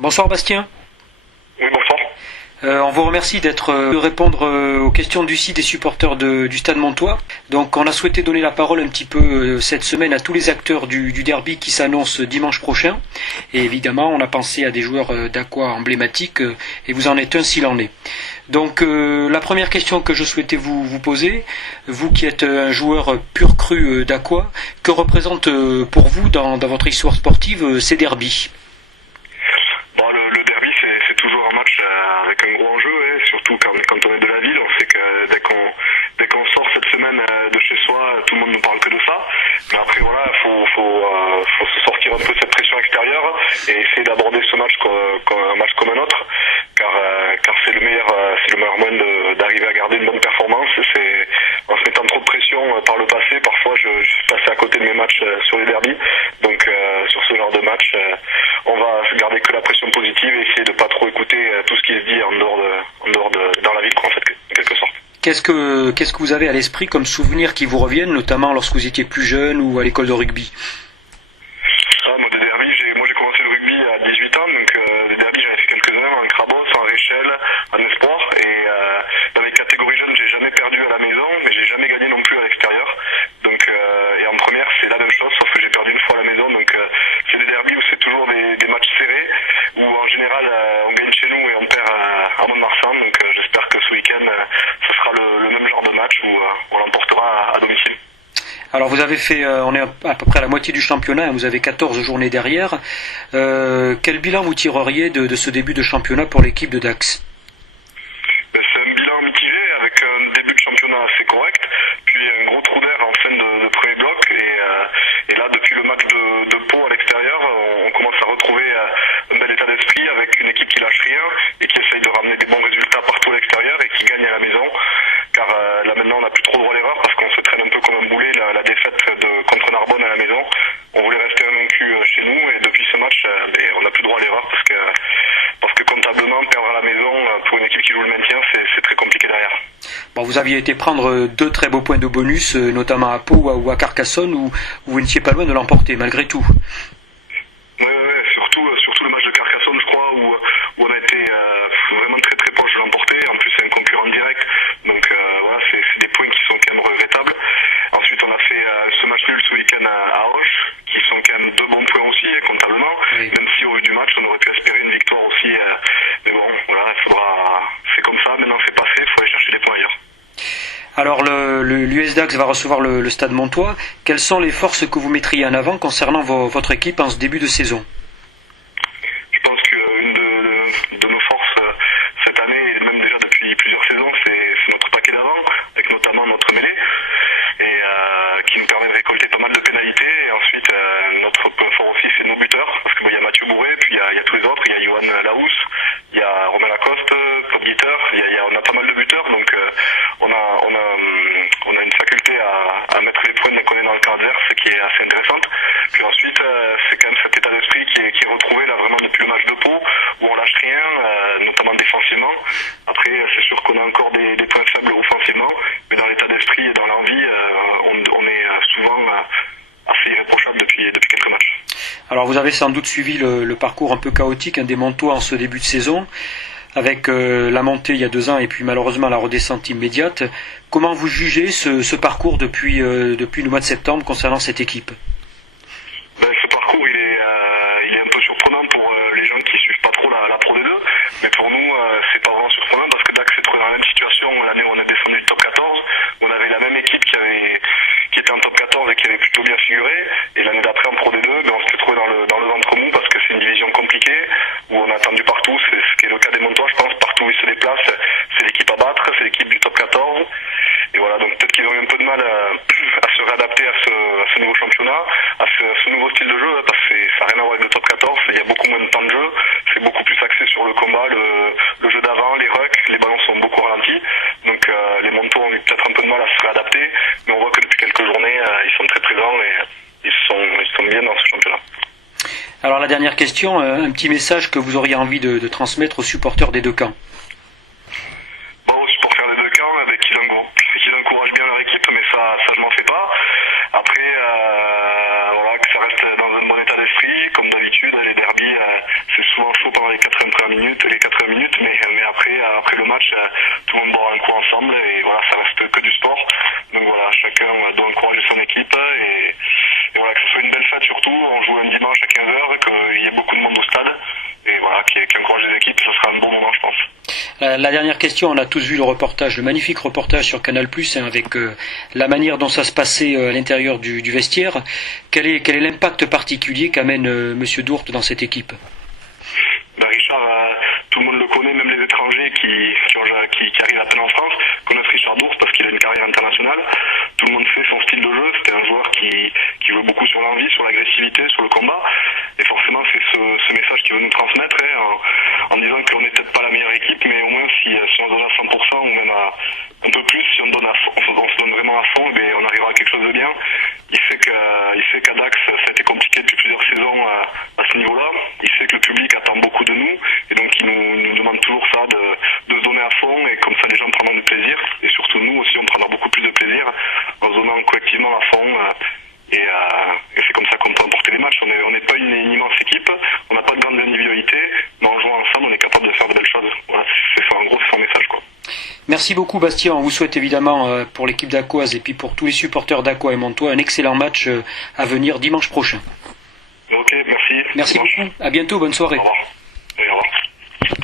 Bonsoir Bastien. Oui, bonsoir. On vous remercie de répondre aux questions du site des supporters du Stade Montois. Donc on a souhaité donner la parole un petit peu cette semaine à tous les acteurs du derby qui s'annonce dimanche prochain. Et évidemment on a pensé à des joueurs d'Aqua emblématiques et vous en êtes un s'il en est. Donc la première question que je souhaitais vous poser, vous qui êtes un joueur pur cru d'Aqua, que représentent pour vous dans votre histoire sportive ces derbys ? Bon, le derby, c'est toujours un match avec un gros enjeu, hein, surtout quand on est de la ville. On sait que dès qu'on sort cette semaine de chez soi, tout le monde ne parle que de ça. Mais après, voilà, faut se sortir un peu de cette pression extérieure et essayer d'aborder ce match comme un match comme un autre, car c'est le meilleur moyen d'arriver à garder une bonne performance. C'est en se mettant trop de pression par le passé, parfois je suis passé à côté de mes matchs sur les derbys. Donc sur ce genre de match, on va garder que la pression positive et essayer de pas trop écouter tout ce qui se dit dans la ville, quoi, en fait, en quelque sorte. Qu'est-ce que vous avez à l'esprit comme souvenirs qui vous reviennent, notamment lorsque vous étiez plus jeune ou à l'école de rugby ? Moi, des derbys, moi j'ai commencé le rugby à 18 ans, donc des derbys j'en ai fait quelques-uns, en Crabos, en Réchelle, en Espoir, et dans les catégories jeunes j'ai jamais perdu à la maison, mais j'ai jamais gagné non plus à l'extérieur. Donc et en première c'est la même chose, sauf que j'ai perdu une fois à la maison, donc c'est des derbys où c'est toujours des matchs serrés, où en général on gagne chez nous et on perd à Mont-de-Marsan, donc j'espère que ce week-end ce sera le même genre de match où on l'emportera à domicile. Alors vous avez fait, on est à peu près à la moitié du championnat, hein, vous avez 14 journées derrière. Quel bilan vous tireriez de ce début de championnat pour l'équipe de Dax ? C'est un bilan mitigé avec un début de championnat assez correct, puis un gros trou d'air en fin de premier bloc et là depuis le match de Pau à l'extérieur, on commence à retrouver un bel état d'esprit avec une équipe qui lâche rien et qui essaye de ramener des bons résultats partout à l'extérieur et qui gagne à la maison, car là maintenant on n'a plus trop droit à l'erreur parce qu'on se traîne un peu comme un boulet la défaite contre Narbonne à la maison. On voulait rester invaincu chez nous et depuis ce match on n'a plus droit à l'erreur parce que comptablement perdre à la maison pour une équipe qui joue le maintien c'est très compliqué derrière. Bon, vous aviez été prendre 2 très beaux points de bonus, notamment à Pau ou à Carcassonne, où vous n'étiez pas loin de l'emporter malgré tout. Oui, surtout le match de Carcassonne, je crois, où on a été vraiment très très proche de l'emporter. En plus, c'est un concurrent direct, donc voilà, c'est des points qui sont quand même regrettables. Ensuite, on a fait ce match nul ce week-end à Auch, qui sont quand même 2 bons points aussi, comptablement. Oui. Même si au vu du match, on aurait pu espérer une victoire aussi. Mais bon, voilà, c'est comme ça, maintenant c'est passé, il faut aller chercher les points ailleurs. Alors l'US Dax va recevoir le Stade Montois. Quelles sont les forces que vous mettriez en avant concernant votre équipe en ce début de saison ? Je pense qu'une de nos forces cette année, et même déjà depuis plusieurs saisons, c'est notre paquet d'avant, avec notamment notre mêlée, et qui nous permet de récolter pas mal de pénalités. Et ensuite, notre point fort aussi, c'est nos buteurs, parce qu'il y a Mathieu Bourré, puis il y a tous les autres, il y a Johan Lahousse, il y a Romain Lacoste, Claude Guiter, on a pas mal de buteurs, donc on a une faculté à mettre les points d'un côté dans le camp adverse, ce qui est assez intéressante. Puis ensuite, c'est quand même cet état d'esprit qui est retrouvé là vraiment depuis le match de Pau, où on lâche rien, notamment défensivement. Après, c'est sûr qu'on a encore des points faibles offensivement, mais dans l'état d'esprit et dans l'envie, on est souvent assez irréprochable depuis quelques matchs. Alors vous avez sans doute suivi le parcours un peu chaotique des Montois en ce début de saison, avec la montée il y a 2 ans et puis malheureusement la redescente immédiate. Comment vous jugez ce parcours depuis le mois de septembre concernant cette équipe ? Ce parcours il est un peu surprenant pour les gens qui suivent pas trop la Pro D2, mais pour nous c'est pas vraiment surprenant parce que Dax s'est trouvé dans la même situation l'année où on a descendu du top 14, où on avait la même équipe qui était en top 14 et qui avait plutôt bien figuré, et l'année d'après en Pro D2 on s'est trouvé dans le ventre mou parce que c'est une division compliquée où on a attendu partout, c'est ce qui est le cas des Montois, je pense. Partout où ils se déplacent, c'est l'équipe à battre, c'est l'équipe du top 14, et voilà, donc peut-être qu'ils ont eu un peu de mal à se réadapter à ce nouveau championnat, à ce nouveau style de jeu, parce que ça n'a rien à voir avec le top 14, il y a beaucoup moins de temps de jeu, c'est beaucoup plus axé sur le combat, le jeu d'avant, les rucks, les ballons sont beaucoup ralentis, donc les Montois ont eu peut-être un peu de mal à se réadapter, mais on voit que depuis quelques journées, ils sont très présents et ils sont bien dans ce championnat. Alors la dernière question, un petit message que vous auriez envie de transmettre aux supporters des 2 camps. Bon, aux supporters des 2 camps, qu'ils encouragent bien leur équipe, mais ça je m'en fais pas. Après, voilà, que ça reste dans un bon état d'esprit, comme d'habitude, les derbys, c'est souvent chaud pendant les minutes, les 80 minutes, mais après le match, tout le monde boit un coup ensemble et voilà, ça reste que du sport. Donc voilà, chacun doit encourager son équipe et voilà, que ce soit une belle fête surtout. On joue un dimanche à 15h, qu'il y ait beaucoup de monde au stade et voilà, qui encourage les équipes, ce sera un bon moment, je pense. La dernière question, on a tous vu le magnifique reportage sur Canal+, avec la manière dont ça se passait à l'intérieur du vestiaire. Quel est l'impact particulier qu'amène Monsieur Dourte dans cette équipe? Richard, tout le monde le connaît, même les étrangers qui arrivent à peine en France connaissent Richard Dourte parce qu'il a une carrière internationale. Tout le monde sait son style de jeu. C'était un joueur qui jouait beaucoup sur l'envie, sur l'agressivité, sur le combat. Et forcément, c'est ce message qu'il veut nous transmettre en disant qu'on n'est peut-être pas la meilleure équipe, mais au moins si on se donne à 100% ou même un peu plus, si on se donne vraiment à fond, eh on arrivera à quelque chose de bien. Il sait qu'à Dax, ça a été compliqué depuis plusieurs saisons à ce niveau-là. Il sait que le public attend beaucoup de nous et donc il nous demande toujours ça, de se donner à fond et comme ça les gens prendront du plaisir et surtout nous aussi on prendra beaucoup plus de plaisir en se donnant collectivement à fond et c'est comme ça qu'on peut emporter les matchs. On n'est pas une immense équipe, on n'a pas de grandes individualités, mais en jouant ensemble on est capable de faire de belles choses. Voilà, c'est ça en gros, c'est son message quoi. Merci beaucoup Bastien, on vous souhaite évidemment pour l'équipe d'Aquoise et puis pour tous les supporters d'Aqua et Montois un excellent match à venir dimanche prochain. Ok, merci. Merci beaucoup, à bientôt, bonne soirée. Au revoir.